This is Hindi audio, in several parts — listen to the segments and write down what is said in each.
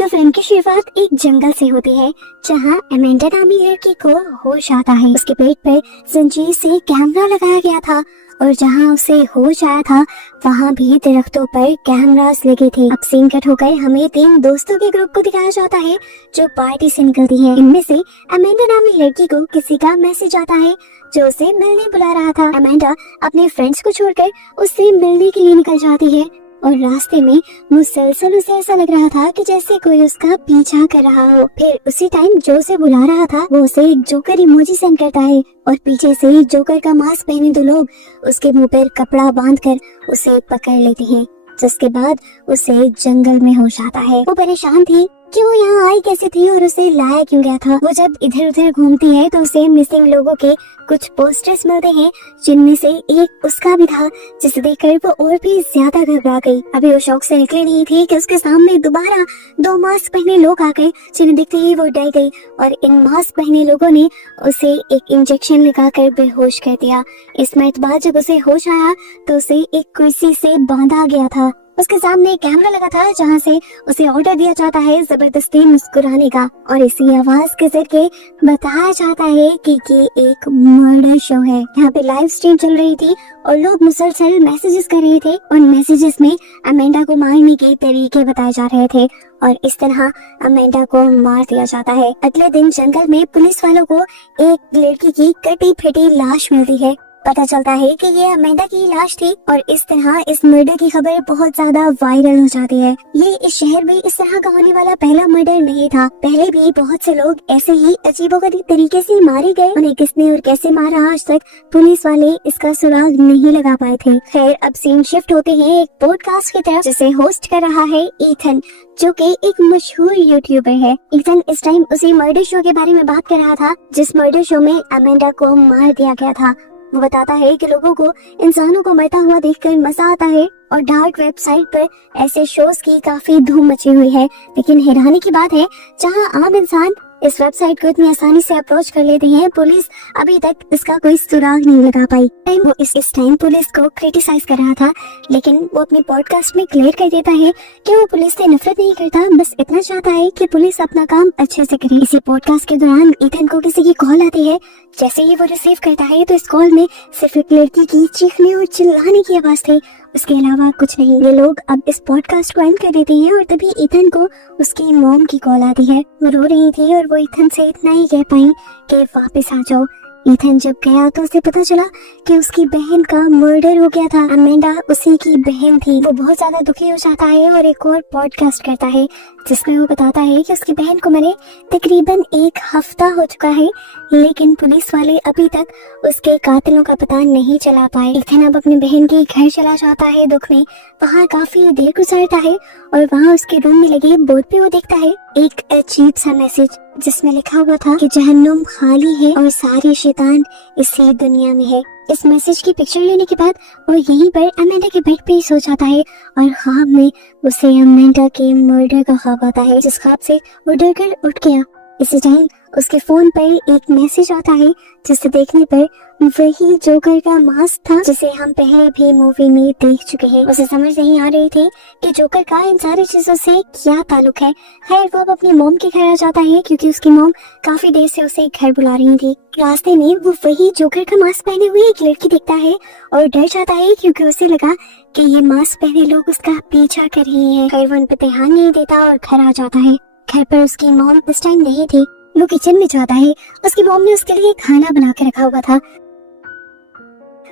तो फिल्म की शुरुआत एक जंगल से होती है जहां अमेंडा नामी लड़की को होश आता है। उसके पेट पर जंजीर से कैमरा लगाया गया था और जहां उसे होश आया था वहां भी दरख्तों पर कैमरास लगे थे। अब सीन कट होकर हमें 3 दोस्तों के ग्रुप को दिखाया जाता है जो पार्टी से निकलती है। इनमें से अमेंडा नामी लड़की को किसी का मैसेज आता है जो उसे मिलने बुला रहा था। अमेंडा अपने फ्रेंड्स को छोड़कर उससे मिलने के लिए निकल जाती है और रास्ते में मुसलसल उसे ऐसा लग रहा था कि जैसे कोई उसका पीछा कर रहा हो। फिर उसी टाइम जो उसे बुला रहा था वो उसे एक जोकर इमोजी सेंड करता है और पीछे से जोकर का मास्क पहने 2 लोग उसके मुंह पर कपड़ा बांधकर उसे पकड़ लेते हैं, जिसके बाद उसे जंगल में होश आता है। वो परेशान थी कि वो यहाँ आई कैसे थी और उसे लाया क्यों गया था। वो जब इधर उधर घूमती है तो उसे मिसिंग लोगों के कुछ पोस्टर्स मिलते हैं जिनमें से एक उसका भी था, जिसे देखकर वो और भी ज्यादा घबरा गई। अभी वो शौक से निकली नहीं थी कि उसके सामने दोबारा 2 मास्क पहने लोग आ गए, जिन्हें देखते ही वो डर गई और इन मास्क पहने लोगों ने उसे एक इंजेक्शन लगाकर बेहोश कर दिया। इस मिनट बाद जब उसे होश आया तो उसे एक कुर्सी से बांधा गया था। उसके सामने कैमरा लगा था जहां से उसे ऑर्डर दिया जाता है जबरदस्ती मुस्कुराने का और इसी आवाज के जरिए बताया जाता है कि ये एक मर्डर शो है। यहाँ पे लाइव स्ट्रीम चल रही थी और लोग मुसलसल मैसेजेस कर रहे थे। उन मैसेजेस में अमेंडा को मारने के तरीके बताए जा रहे थे और इस तरह अमेंडा को मार दिया जाता है। अगले दिन जंगल में पुलिस वालों को एक लड़की की कटी फटी लाश मिलती है। पता चलता है कि ये अमेंडा की लाश थी और इस तरह इस मर्डर की खबर बहुत ज्यादा वायरल हो जाती है। ये इस शहर में इस तरह का होने वाला पहला मर्डर नहीं था। पहले भी बहुत से लोग ऐसे ही अजीबोगरीब तरीके से मारे गए। उन्हें किसने और कैसे मारा आज तक पुलिस वाले इसका सुराग नहीं लगा पाए थे। खैर अब सीन शिफ्ट होते हैं एक पॉडकास्ट की तरफ जिसे होस्ट कर रहा है ईथन, जो कि एक मशहूर यूट्यूबर है। ईथन इस टाइम उसी मर्डर शो के बारे में बात कर रहा था जिस मर्डर शो में अमेंडा को मार दिया गया था। वो बताता है कि लोगों को इंसानों को मरता हुआ देखकर मजा आता है और डार्क वेबसाइट पर ऐसे शोज की काफी धूम मची हुई है। लेकिन हैरानी की बात है जहां आम इंसान इस वेबसाइट को इतनी आसानी से अप्रोच कर लेते हैं, पुलिस अभी तक इसका कोई सुराग नहीं लगा पाई। वो इस टाइम पुलिस को क्रिटिसाइज कर रहा था, लेकिन वो अपने पॉडकास्ट में क्लियर कर देता है कि वो पुलिस से नफरत नहीं करता, बस इतना चाहता है कि पुलिस अपना काम अच्छे से करे। इसी पॉडकास्ट के दौरान ईथन को किसी की कॉल आती है। जैसे ही वो रिसीव करता है तो इस कॉल में सिर्फ एक लड़की की चीखने और चिल्लाने की आवाज थी, उसके अलावा कुछ नहीं। ये लोग अब इस पॉडकास्ट को एंड कर देते हैं और तभी ईथन को उसकी मॉम की कॉल आती है। वो रो रही थी और वो ईथन से इतना ही कह पाई कि वापस आ जाओ। ईथन जब गया तो उसे पता चला कि उसकी बहन का मर्डर हो गया था। अमेंडा उसी की बहन थी। वो बहुत ज्यादा दुखी हो जाता है और एक और पॉडकास्ट करता है जिसमें वो बताता है कि उसकी बहन को मरे तकरीबन 1 हफ्ता हो चुका है, लेकिन पुलिस वाले अभी तक उसके कातिलों का पता नहीं चला पाए। ईथन अब अपनी बहन के घर चला जाता है दुख में। वहाँ काफी देर गुजारता है और वहाँ उसके रूम में लगे बोर्ड पे वो देखता है एक अजीब सा मैसेज जिसमें लिखा हुआ था कि जहन्नुम खाली है और सारे शैतान इसी दुनिया में है। इस मैसेज की पिक्चर लेने के बाद वो यहीं पर अमेंडा के बेड पे ही सो जाता है और ख्वाब में उसे अमेंडा के मर्डर का ख्वाब आता है, जिस ख्वाब से वो डर कर उठ गया। इसी टाइम उसके फोन पर एक मैसेज आता है जिसे देखने पर वही जोकर का मास्क था जिसे हम पहले भी मूवी में देख चुके हैं। उसे समझ नहीं आ रही थी कि जोकर का इन सारी चीजों से क्या ताल्लुक है। खैर वो अब अपनी मॉम के घर आ जाता है क्योंकि उसकी मॉम काफी देर से उसे घर बुला रही थी। रास्ते में वो वही जोकर का मास्क पहने हुए एक लड़की देखता है और डर जाता है क्योंकि उसे लगा कि ये मास्क पहने लोग उसका पीछा कर रहे हैं। खैर वो उन पे ध्यान नहीं देता और घर आ जाता है। घर पर उसकी मॉम इस टाइम नहीं थी। वो किचन में जाता है। उसकी मॉम ने उसके लिए खाना बना के रखा हुआ था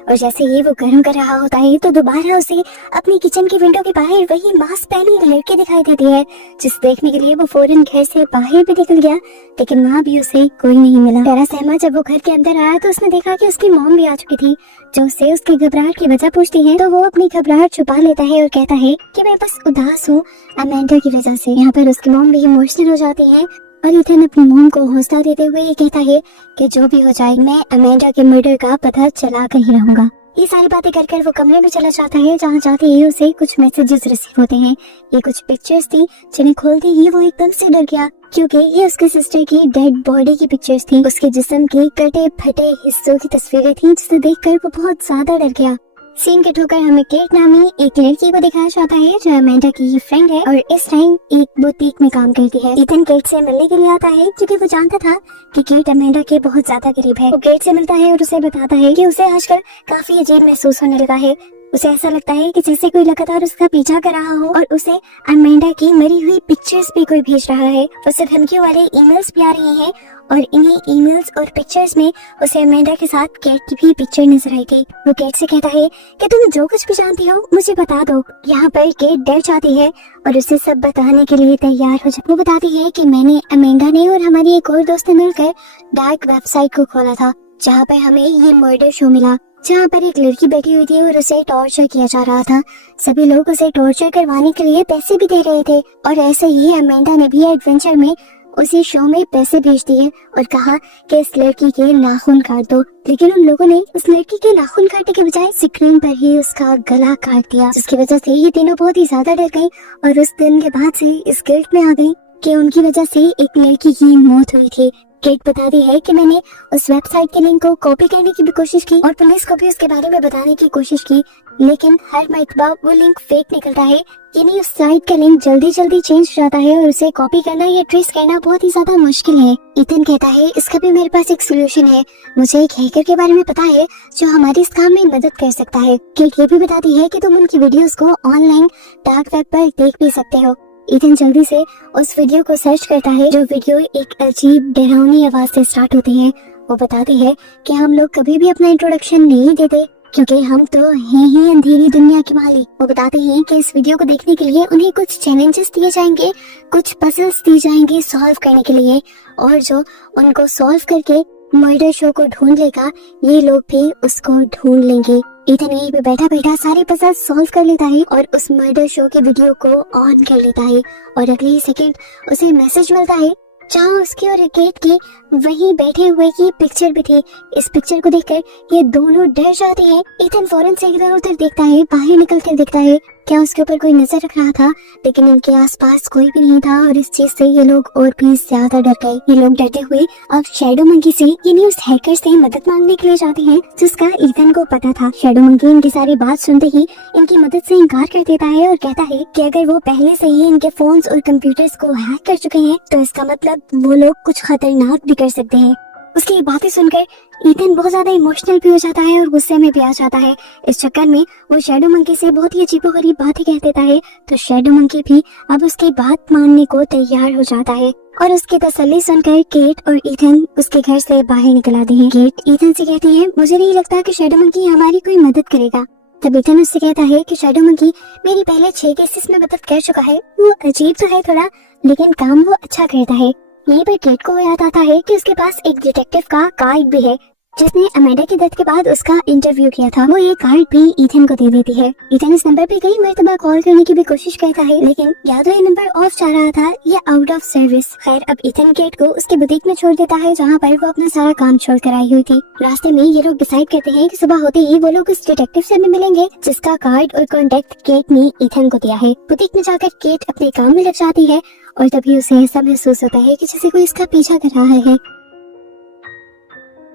और जैसे ही वो गर्म कर रहा होता है तो दोबारा उसे अपनी किचन की विंडो के बाहर वही मास्क पहनी एक लड़की दिखाई देती है, जिसे देखने के लिए वो फौरन घर से बाहर भी निकल गया, लेकिन वहाँ भी उसे कोई नहीं मिला। डरा सहमा जब वो घर के अंदर आया तो उसने देखा कि उसकी मॉम भी आ चुकी थी, जो उससे उसकी घबराहट की वजह पूछती है। तो वो अपनी घबराहट छुपा लेता है और कहता है कि मैं बस उदास हूँ अमेंडा की वजह से। यहाँ पर उसकी मॉम भी इमोशनल हो जाती है और ईथन अपनी मॉम को हौसला देते हुए ये कहता है कि जो भी हो जाए मैं अमेंडा के मर्डर का पता चला कर ही रहूंगा। ये सारी बातें कर कर वो कमरे में चला जाता है जहाँ जाते ही उसे कुछ मैसेजेस रिसीव होते हैं। ये कुछ पिक्चर्स थी जिन्हें खोलते ही वो एकदम से डर गया क्योंकि ये उसके सिस्टर की डेड बॉडी की पिक्चर्स थी। उसके जिस्म के कटे फटे हिस्सों की तस्वीरें थी जिसे देखकर वो बहुत ज्यादा डर गया। सीन कट होकर हमें केट नामी एक लड़की को दिखाया जाता है जो अमेंडा की फ्रेंड है और इस टाइम एक बुटीक में काम करती है। इथन केट से मिलने के लिए आता है क्योंकि वो जानता था कि केट अमेंडा के बहुत ज्यादा करीब है। वो केट से मिलता है और उसे बताता है कि उसे आजकल काफी अजीब महसूस होने लगा है। उसे ऐसा लगता है कि जैसे कोई लगातार उसका पीछा कर रहा हो और उसे अमेंडा की मरी हुई पिक्चर्स भी कोई भेज रहा है। उसे धमकियों वाले ईमेल्स भी आ रहे हैं और इन्हीं ईमेल्स और पिक्चर्स में उसे अमेंडा के साथ केट की भी पिक्चर नजर आई थी। वो केट से कहता है कि तुम जो कुछ भी जानती हो मुझे बता दो। यहाँ पर केट डर जाती है और उसे सब बताने के लिए तैयार हो जाती है। वो बताती है कि मैंने, अमेंडा ने और हमारी एक और दोस्त ने मिलकर डार्क वेबसाइट को खोला था जहाँ पर हमें ये मर्डर शो मिला, जहाँ पर एक लड़की बैठी हुई थी और उसे टॉर्चर किया जा रहा था। सभी लोग उसे टॉर्चर करवाने के लिए पैसे भी दे रहे थे और ऐसे ही अमेंडा ने भी एडवेंचर में उसी शो में पैसे भेज दिए और कहा कि इस लड़की के नाखून काट दो। लेकिन उन लोगों ने उस लड़की के नाखून काटने के बजाय स्क्रीन पर ही उसका गला काट दिया, जिसकी वजह से ये तीनों बहुत ही ज्यादा डर गई और उस दिन के बाद से इस गिल्ट में आ गई कि उनकी वजह से एक लड़की की मौत हुई थी। केट बताती है कि मैंने उस वेबसाइट के लिंक को कॉपी करने की भी कोशिश की और पुलिस को भी उसके बारे में बताने की कोशिश की, लेकिन हर मर्तबा वो लिंक फेक निकलता है। यानी उस साइट का लिंक जल्दी जल्दी चेंज हो जाता है और उसे कॉपी करना या ट्रेस करना बहुत ही ज्यादा मुश्किल है। इथन कहता है इसका भी मेरे पास एक सोल्यूशन है, मुझे एक हैकर के बारे में पता है जो हमारी इस काम में मदद कर सकता है। केट ये भी बताती है कि तुम उनकी वीडियोस को ऑनलाइन डार्क वेब पर देख भी सकते हो। इथन जल्दी से उस वीडियो को सर्च करता है जो वीडियो एक अजीब डरावनी आवाज से स्टार्ट होती है। वो बताती है कि हम लोग कभी भी अपना इंट्रोडक्शन नहीं देते क्योंकि हम तो हैं ही अंधेरी दुनिया के मालिक। वो बताते हैं कि इस वीडियो को देखने के लिए उन्हें कुछ चैलेंजेस दिए जाएंगे, कुछ पजल्स दिए जाएंगे सॉल्व करने के लिए, और जो उनको सॉल्व करके मर्डर शो को ढूंढ लेगा ये लोग भी उसको ढूंढ लेंगे। इथन यहीं पे बैठा बैठा सारे पजल सॉल्व कर लेता है और उस मर्डर शो के वीडियो को ऑन कर लेता है और अगले ही सेकंड उसे मैसेज मिलता है जहाँ उसके और केट के वहीं बैठे हुए की पिक्चर भी थी। इस पिक्चर को देखकर ये दोनों डर जाते हैं। इथन फौरन से इधर उधर देखता है, बाहर निकल कर देखता है क्या उसके ऊपर कोई नजर रख रहा था, लेकिन इनके आसपास कोई भी नहीं था और इस चीज से ये लोग और भी ज्यादा डर गए। ये लोग डरते हुए अब शैडो मंकी से यानी उस हैकर से मदद मांगने के लिए जाते हैं जिसका इथन को पता था। शैडो मंकी इनकी सारी बात सुनते ही इनकी मदद से इनकार कर देता है और कहता है कि अगर वो पहले से ही इनके फोन्स और कंप्यूटर्स को हैक कर चुके हैं तो इसका मतलब वो लोग कुछ खतरनाक भी कर सकते हैं। उसकी बातें सुनकर इथन बहुत ज्यादा इमोशनल भी हो जाता है और गुस्से में भी आ जाता है। इस चक्कर में वो शैडो मंकी से बहुत ही अजीबोगरीब बातें कह देता है तो शैडो मंकी भी अब उसकी बात मानने को तैयार हो जाता है और उसकी तसल्ली सुनकर केट और इथन उसके घर से बाहर निकल आते हैं। केट इथन से कहती है मुझे नहीं लगता कि शैडो मंकी हमारी कोई मदद करेगा। तब इथन उससे कहता है कि शैडो मंकी मेरी पहले 6 केसेस में मदद कर चुका है, वो अजीब तो है थोड़ा लेकिन काम वो अच्छा करता है। यहीं पर केट को याद आता है कि उसके पास एक डिटेक्टिव का कार्ड भी है जिसने अमेंडा की डेथ के बाद उसका इंटरव्यू किया था। वो ये कार्ड भी इथन को दे देती है। इथन इस नंबर पे कई मर्तबा कॉल करने की भी कोशिश करता है लेकिन या तो ये नंबर ऑफ जा रहा था या आउट ऑफ सर्विस। खैर अब इथन केट को उसके बुटीक में छोड़ देता है जहाँ पर वो अपना सारा काम छोड़ कर आई हुई थी। रास्ते में ये लोग डिसाइड करते हैं कि सुबह होते ही वो लोग उस डिटेक्टिव से भी मिलेंगे जिसका कार्ड और कॉन्टेक्ट केट ने इथन को दिया है। बुटीक में जाकर केट अपने काम में लग जाती है और तभी उसे ऐसा महसूस होता है कि जैसे कोई इसका पीछा कर रहा है।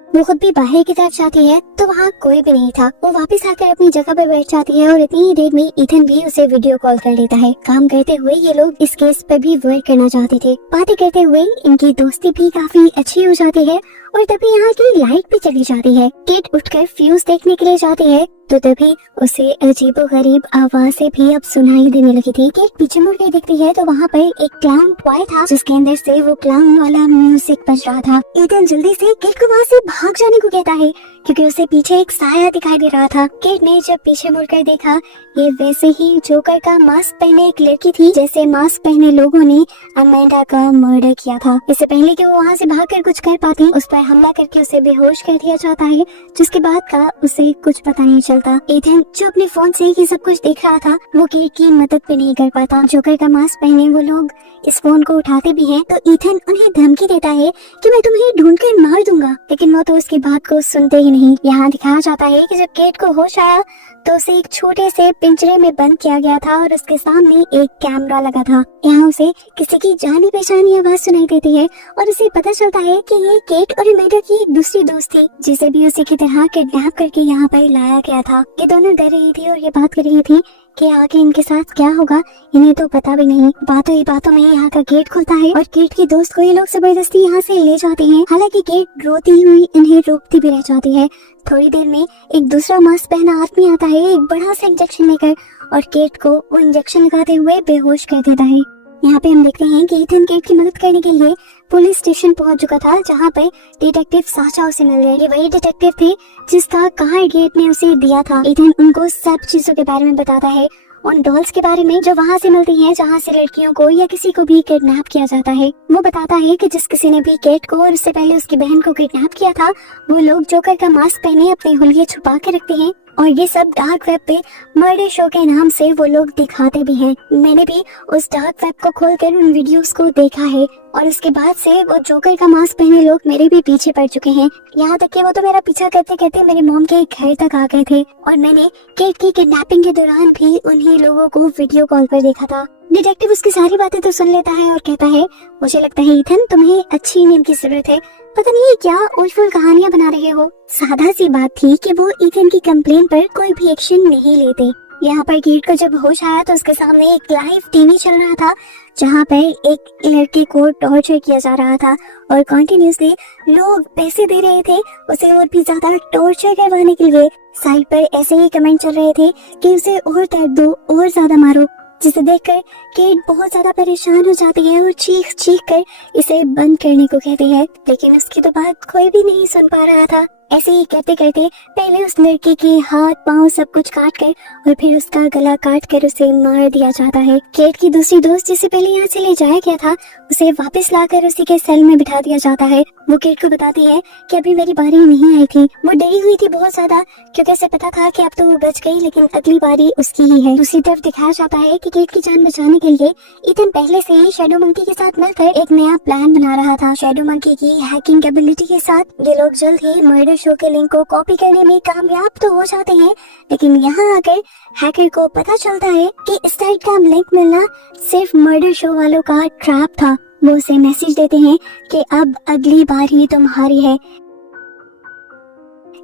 वो खुद भी बाहर की तरफ जाती है तो वहाँ कोई भी नहीं था। वो वापस आकर अपनी जगह पर बैठ जाती है और इतनी ही देर में इथन भी उसे वीडियो कॉल कर लेता है। काम करते हुए ये लोग इस केस पर भी वर्क करना चाहते थे। बातें करते हुए इनकी दोस्ती भी काफी अच्छी हो जाती है और तभी यहाँ की लाइट भी चली जाती है। केट उठकर फ्यूज देखने के लिए जाती है तो तभी उसे अजीबोगरीब आवाजें भी अब सुनाई देने लगी थी। केट पीछे मुड़ के देखती है तो वहाँ पर एक क्लाउन टॉय था जिसके अंदर से वो क्लाउन वाला म्यूजिक बज रहा था। इथन जल्दी से केट को वहाँ से भाग जाने को कहता है क्योंकि उसे पीछे एक साया दिखाई दे रहा था। केट ने जब पीछे मुड़कर देखा ये वैसे ही जोकर का मास्क पहने एक लड़की थी जैसे मास्क पहने लोगों ने अमेंडा का मर्डर किया था। इससे पहले कि वो वहाँ से भागकर कुछ कर पाती उस पर हमला करके उसे बेहोश कर दिया जाता है जिसके बाद का उसे कुछ पता नहीं चलता। इथन जो अपने फोन से ये सब कुछ देख रहा था वो केट की मदद भी नहीं कर पाता। जोकर का मास्क पहने वो लोग इस फोन को उठाते भी हैं तो इथन उन्हें धमकी देता है कि मैं तुम्हें ढूंढकर मार दूंगा, लेकिन वो तो उसकी बात को सुनते ही नहीं। यहाँ दिखाया जाता है कि जब केट को होश आया तो उसे एक छोटे से पिंजरे में बंद किया गया था और उसके सामने एक कैमरा लगा था। यहाँ उसे किसी की जानी पहचानी आवाज सुनाई देती है और उसे पता चलता है कि ये केट और अमेंडा की एक दूसरी दोस्त थी जिसे भी उसी की तरह किडनैप करके यहाँ पर लाया गया था। ये दोनों डर रही थी और ये बात कर रही थी कि आगे इनके साथ क्या होगा इन्हें तो पता भी नहीं। बातों ही बातों में यहाँ का गेट खुलता है और गेट की दोस्त को ये लोग जबरदस्ती यहाँ से ले जाते हैं। हालांकि गेट रोती हुई इन्हें रोकती भी रह जाती है। थोड़ी देर में एक दूसरा मास्क पहना आदमी आता है एक बड़ा सा इंजेक्शन लेकर और केट को वो इंजेक्शन लगाते हुए बेहोश कर देता है। यहाँ पे हम देखते हैं कि इथन केट की मदद करने के लिए पुलिस स्टेशन पहुंच चुका था जहाँ पे डिटेक्टिव साशा उसे मिल गए। ये वही डिटेक्टिव थे जिसका कार्ड गेट ने उसे दिया था। इथन उनको सब चीजों के बारे में बताता है, उन डॉल्स के बारे में जो वहाँ से मिलती हैं जहाँ से लड़कियों को या किसी को भी किडनैप किया जाता है। वो बताता है कि जिस किसी ने भी केट को और उससे पहले उसकी बहन को किडनैप किया था वो लोग जोकर का मास्क पहने अपने हुलिये छुपा के रखते हैं और ये सब डार्क वेब पे मर्डर शो के नाम से वो लोग दिखाते भी हैं। मैंने भी उस डार्क वेब को खोलकर उन वीडियोस को देखा है और उसके बाद से वो जोकर का मास्क पहने लोग मेरे भी पीछे पड़ चुके हैं। यहाँ तक कि वो तो मेरा पीछा करते करते मेरे मॉम के घर तक आ गए थे और मैंने केट की किडनैपिंग के दौरान भी उन्हीं लोगों को वीडियो कॉल पर देखा था। डिटेक्टिव उसकी सारी बातें तो सुन लेता है और कहता है, मुझे लगता है इथन तुम्हें अच्छी नींद की जरूरत है, पता नहीं क्या उलझुल कहानियां बना रहे हो। सादा सी बात थी कि वो इथन की कंप्लेन पर कोई भी एक्शन नहीं लेते। यहाँ पर केट को जब होश आया तो उसके सामने एक लाइव टीवी चल रहा था जहाँ पर एक लड़के को टॉर्चर किया जा रहा था और कंटिन्यूसली लोग पैसे दे रहे थे उसे और भी ज्यादा टॉर्चर करवाने के लिए। साइड पर ऐसे ही कमेंट चल रहे थे कि उसे और दर्द दो और ज्यादा मारो, जिसे देखकर केट बहुत ज्यादा परेशान हो जाती है और चीख चीख कर इसे बंद करने को कहती है, लेकिन उसकी तो बात कोई भी नहीं सुन पा रहा था। ऐसे ही कहते कहते पहले उस लड़के के हाथ पांव सब कुछ काट कर और फिर उसका गला काट कर उसे मार दिया जाता है। केट की दूसरी दोस्त जिसे पहले यहाँ से ले जाया गया था उसे वापस लाकर उसी के सेल में बिठा दिया जाता है। वो केट को बताती है कि अभी मेरी बारी नहीं आई थी। वो डरी हुई थी बहुत ज्यादा क्योंकि उसे पता था कि अब तो वो बच गई लेकिन अगली बारी उसकी ही है। दूसरी तरफ दिखाया जाता है कि केट की जान बचाने के लिए इथन पहले से ही शैडो मंकी के साथ मिलकर एक नया प्लान बना रहा था। शैडो मंकी की हैकिंग एबिलिटी के साथ ये लोग जल्द ही मर्डर शो के लिंक को कॉपी करने में कामयाब तो हो जाते हैं, लेकिन यहाँ आकर हैकर को पता चलता है कि इस साइट का लिंक मिलना सिर्फ मर्डर शो वालों का ट्रैप था। वो उसे मैसेज देते हैं कि अब अगली बार ही तुम्हारी है।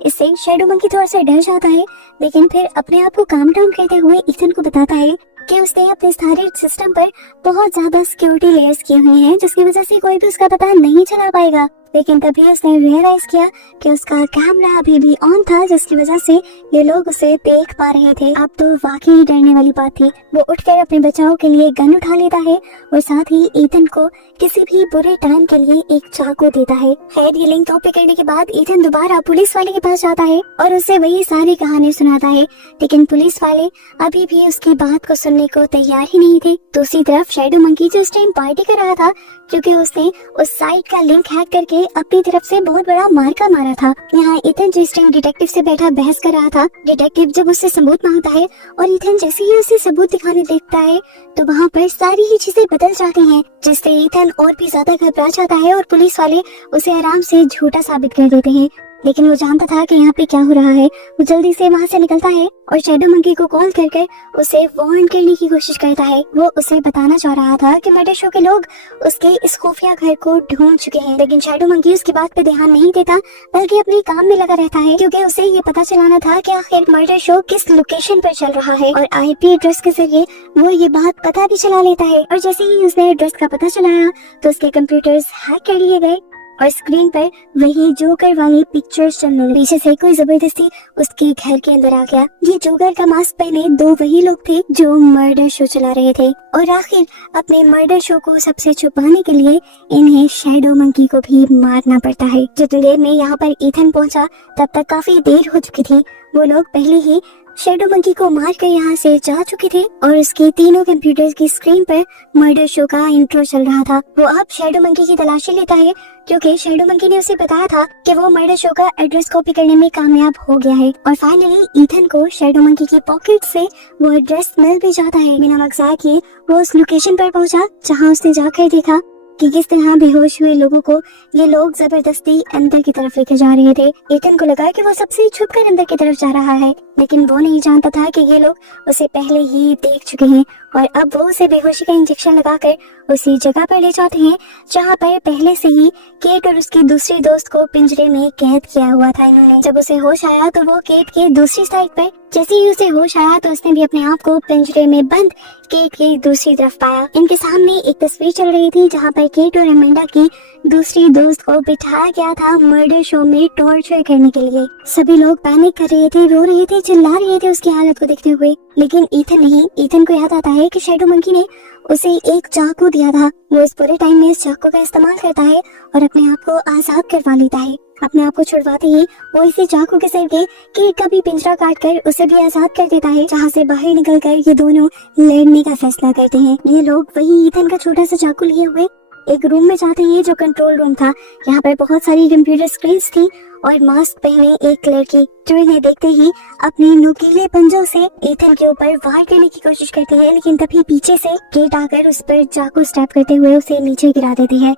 इससे शैडो मंकी थोड़ा सा डर जाता है लेकिन फिर अपने आप को काम डाउन करते हुए इथन को बताता है कि उसने अपने सारे सिस्टम पर बहुत ज्यादा सिक्योरिटी लेयर्स किए हुए हैं जिसकी वजह से कोई भी उसका पता नहीं चला पाएगा। लेकिन तभी उसने रियलाइज किया कि उसका कैमरा अभी भी ऑन था जिसकी वजह से ये लोग उसे देख पा रहे थे। अब तो वाकई डरने वाली बात थी। वो उठकर अपने बचाव के लिए गन उठा लेता है और साथ ही ईथन को किसी भी बुरे टाइम के लिए एक चाकू देता है। खैर ये लिंक कॉपी करने के बाद ईथन दोबारा पुलिस वाले के पास जाता है और उसे वही सारी कहानी सुनाता है, लेकिन पुलिस वाले अभी भी उसकी बात को सुनने को तैयार ही नहीं थे। दूसरी तरफ शैडो मंकी जो इस टाइम पार्टी कर रहा था क्योंकि उसने उस साइट का लिंक हैक करके अपनी तरफ से बहुत बड़ा मार्का मारा था। यहाँ इथन जिस टाइम डिटेक्टिव से बैठा बहस कर रहा था, डिटेक्टिव जब उससे सबूत मांगता है और इथन जैसे ही उसे सबूत दिखाने देखता है तो वहाँ पर सारी ही चीजें बदल जाती हैं, जिससे इथन और भी ज्यादा घबरा जाता है और पुलिस वाले उसे आराम से झूठा साबित कर देते हैं। लेकिन वो जानता था कि यहाँ पे क्या हो रहा है। वो जल्दी से वहाँ से निकलता है और शैडो मंकी को कॉल करके उसे वार्न करने की कोशिश करता है। वो उसे बताना चाह रहा था कि मर्डर शो के लोग उसके इस खुफिया घर को ढूंढ चुके हैं, लेकिन शैडो मंकी उसकी बात पे ध्यान नहीं देता बल्कि अपने काम में लगा रहता है क्योंकि उसे ये पता चलाना था कि आखिर मर्डर शो किस लोकेशन पर चल रहा है। और IP एड्रेस के जरिए वो ये बात पता भी चला लेता है और जैसे ही उसने एड्रेस का पता चलाया तो उसके कंप्यूटर्स हैक कर लिए गए और स्क्रीन पर वही जोकर वाली पिक्चर्स चलने लगी। पीछे से कोई जबरदस्ती उसके घर के अंदर आ गया। ये जोकर का मास्क पहने दो वही लोग थे जो मर्डर शो चला रहे थे और आखिर अपने मर्डर शो को सबसे छुपाने के लिए इन्हें शैडो मंकी को भी मारना पड़ता है। जितनी देर में यहाँ पर इथन पहुंचा तब तक काफी देर हो चुकी थी। वो लोग पहले ही शैडो मंकी को मार कर यहाँ से जा चुके थे और उसके तीनों कंप्यूटर्स की स्क्रीन पर मर्डर शो का इंट्रो चल रहा था। वो अब शैडो मंकी की तलाशी लेता है क्योंकि शैडो मंकी ने उसे बताया था कि वो मर्डर शो का एड्रेस कॉपी करने में कामयाब हो गया है। और फाइनली इथन को शैडो मंकी की पॉकेट से वो एड्रेस मिल भी जाता है। बिना मजाक किए वो उस लोकेशन पर पहुंचा जहाँ उसने जाकर देखा कि किस तरह बेहोश हुए लोगों को ये लोग जबरदस्ती अंदर की तरफ लेके जा रहे थे। इथन को लगा कि वो सबसे छुपकर अंदर की तरफ जा रहा है, लेकिन वो नहीं जानता था कि ये लोग उसे पहले ही देख चुके हैं और अब वो उसे बेहोशी का इंजेक्शन लगाकर उसी जगह पर ले जाते हैं जहाँ पर पहले से ही केट और उसकी दूसरी दोस्त को पिंजरे में कैद किया हुआ था इन्होंने। जब उसे होश आया तो वो केट के दूसरी साइड पर, जैसे ही उसे होश आया तो उसने भी अपने आप को पिंजरे में बंद केट की दूसरी तरफ पाया। इनके सामने एक तस्वीर चल रही थी जहाँ पर केट और एमेंडा की दूसरी दोस्त को बिठाया गया था मर्डर शो में टॉर्चर करने के लिए। सभी लोग पैनिक कर रहे थे, रो रहे थे, चिल्ला रहे थे उसकी हालत को देखते हुए, लेकिन ईथन नहीं। ईथन को याद आता है कि शैडो मंकी ने उसे एक चाकू दिया था। वो इस पूरे टाइम में इस चाकू का इस्तेमाल करता है और अपने आप को आजाद करवा लेता है। अपने आप को छुड़वाते ही वो इसी चाकू के जरिए केट का भी पिंजरा काट कर उसे भी आजाद कर देता है, जहाँ से बाहर निकलकर ये दोनों लड़ने का फैसला करते हैं। ये लोग वही ईथन का छोटा सा चाकू लिए हुए एक रूम में जाते हैं जो कंट्रोल रूम था। यहाँ पर बहुत सारी कंप्यूटर स्क्रीन्स थी और मास्क पहने एक लड़की जो इन्हें देखते ही अपने नुकीले पंजों से ईथन के ऊपर वार करने की कोशिश करती है, लेकिन तभी पीछे से केट आकर उस पर चाकू स्टैब करते हुए उसे नीचे गिरा देती है।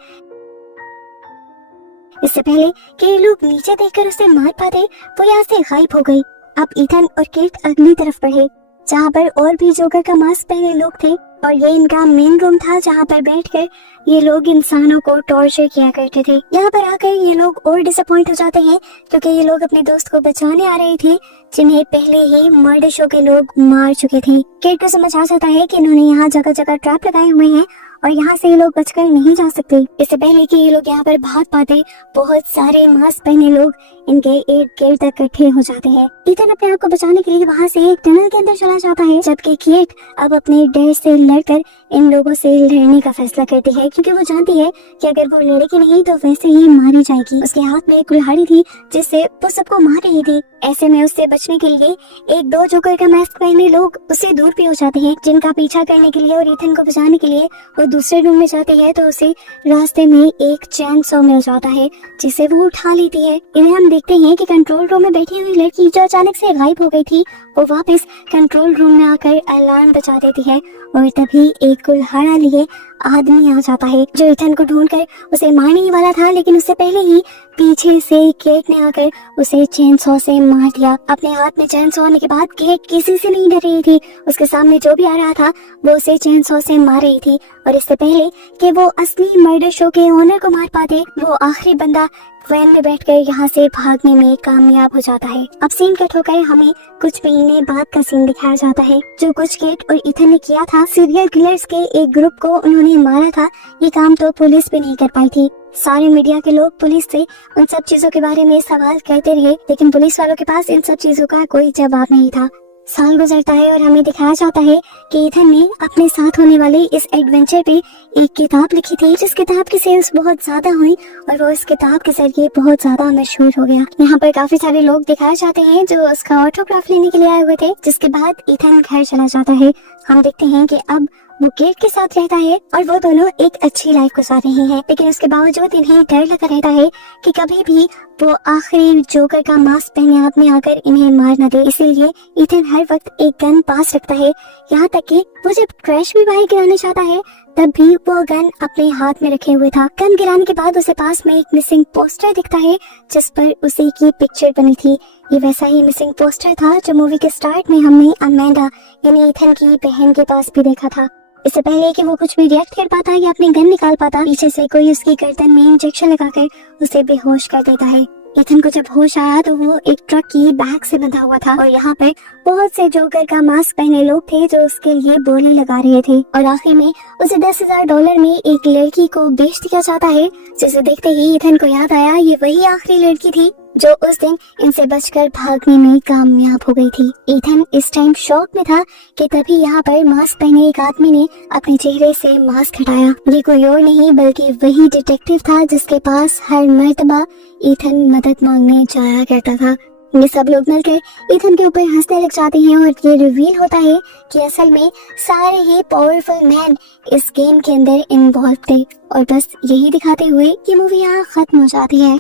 इससे पहले कि ये लोग नीचे देखकर उसे मार पाते वो यहाँ से गायब हो गई। अब ईथन और केट अगली तरफ बढ़े जहाँ पर और भी जोकर का मास्क पहने लोग थे और ये इनका मेन रूम था जहाँ पर बैठकर ये लोग इंसानों को टॉर्चर किया करते थे। यहाँ पर आकर ये लोग और डिसअपॉइंट हो जाते हैं क्योंकि ये लोग अपने दोस्त को बचाने आ रहे थे जिन्हें पहले ही मर्डर शो के लोग मार चुके थे। केट को समझ आ जाता है कि इन्होंने यहाँ जगह जगह ट्रैप लगाए हुए हैं और यहाँ से ये लोग बचकर नहीं जा सकते। इससे पहले कि ये लोग यहाँ पर भाग पाते बहुत सारे मास्क पहने लोग इनके एक गेट तक इकट्ठे हो जाते हैं। ईथन अपने आप को बचाने के लिए वहाँ से एक टनल के अंदर चला जाता है, जबकि केट अब अपने डर से लड़कर इन लोगों से लड़ने का फैसला करती है क्योंकि वो जानती है कि अगर वो लड़ेगी नहीं तो वैसे ही मारी जाएगी। उसके हाथ में एक कुल्हाड़ी थी जिससे वो सबको मार रही थी। ऐसे में उससे बचने के लिए एक दो जोकर का मास्क पहने लोग उससे दूर भी हो जाते हैं, जिनका पीछा करने के लिए और ईथन को बचाने के लिए वो दूसरे रूम में जाते हैं तो उसे रास्ते में एक चैन सॉ मिल जाता है जिसे वो उठा लेती है। इन्हें हम देखते हैं कि कंट्रोल रूम में बैठी हुई लड़की जो अचानक से गायब हो गई थी वो वापस कंट्रोल रूम में आकर अलार्म बजा देती है और तभी एक कुल्हाड़ा लिए आदमी आ जाता है जो ईथन को ढूंढकर उसे मारने ही वाला था, लेकिन उससे पहले ही पीछे से केट ने आकर उसे चेन सॉ से मार दिया। अपने हाथ में चेन सॉ होने के बाद केट किसी से नहीं डर रही थी। उसके सामने जो भी आ रहा था वो उसे चेन सॉ से मार रही थी और इससे पहले कि वो असली मर्डर शो के ओनर को मार पाते वो आखिरी बंदा वैन में बैठकर यहाँ से भागने में कामयाब हो जाता है। अब सीन कट होकर हमें कुछ महीने बाद का सीन दिखाया जाता है। जो कुछ केट और ईथन ने किया था, सीरियल किलर्स के एक ग्रुप को उन्होंने मारा था, ये काम तो पुलिस भी नहीं कर पाई थी। सारे मीडिया के लोग पुलिस से उन सब चीजों के बारे में सवाल करते रहे, लेकिन पुलिस वालों के पास इन सब चीजों का कोई जवाब नहीं था। साल गुजरता है और हमें दिखाया जाता है कि ईथन ने अपने साथ होने वाले इस एडवेंचर पे एक किताब लिखी थी, जिस किताब की सेल्स बहुत ज्यादा हुई और वो इस किताब के जरिए बहुत ज्यादा मशहूर हो गया। यहाँ पर काफी सारे लोग दिखाए जाते हैं जो उसका ऑटोग्राफ लेने के लिए आए हुए थे, जिसके बाद ईथन घर चला जाता है। हम देखते हैं कि अब वो केट के साथ रहता है और वो दोनों एक अच्छी लाइफ गुजार रहे हैं, लेकिन उसके बावजूद इन्हें डर लगा रहता है कि कभी भी वो आखिरी जोकर का मास्क पहने आदमी आकर इन्हें मार न दे। इसीलिए ईथन हर वक्त एक गन पास रखता है, यहाँ तक कि वो जब क्रैश भी बाहर गिराने चाहता है तब भी वो गन अपने हाथ में रखे हुए था। गन गिराने के बाद उसे पास में एक मिसिंग पोस्टर दिखता है जिस पर उसी की पिक्चर बनी थी। ये वैसा ही मिसिंग पोस्टर था जो मूवी के स्टार्ट में हमने अमेंडा यानी ईथन की बहन के पास भी देखा था। इससे पहले कि वो कुछ भी रिएक्ट कर पाता या अपनी गन निकाल पाता, पीछे से कोई उसकी गर्दन में इंजेक्शन लगाकर उसे बेहोश कर देता है। ईथन को जब होश आया तो वो एक ट्रक की बैग से बंधा हुआ था और यहाँ पर बहुत से जोकर का मास्क पहने लोग थे जो उसके लिए बोले लगा रहे थे और आखिर में उसे $10,000 में एक लड़की को बेच दिया जाता है, जिसे देखते ही ईथन को याद आया ये वही आखिरी लड़की थी जो उस दिन इनसे बचकर भागने में कामयाब हो गई थी। ईथन इस टाइम शॉक में था कि तभी यहाँ पर मास्क पहने एक आदमी ने अपने चेहरे से मास्क हटाया। ये कोई और नहीं बल्कि वही डिटेक्टिव था जिसके पास हर मर्तबा ईथन मदद मांगने जाया करता था। ये सब लोग मिलकर ईथन के ऊपर हंसने लग जाते हैं और ये रिवील होता है कि असल में सारे ही पावरफुल मैन इस गेम के अंदर इन्वॉल्व थे और बस यही दिखाते हुए ये मूवी यहाँ खत्म हो जाती है।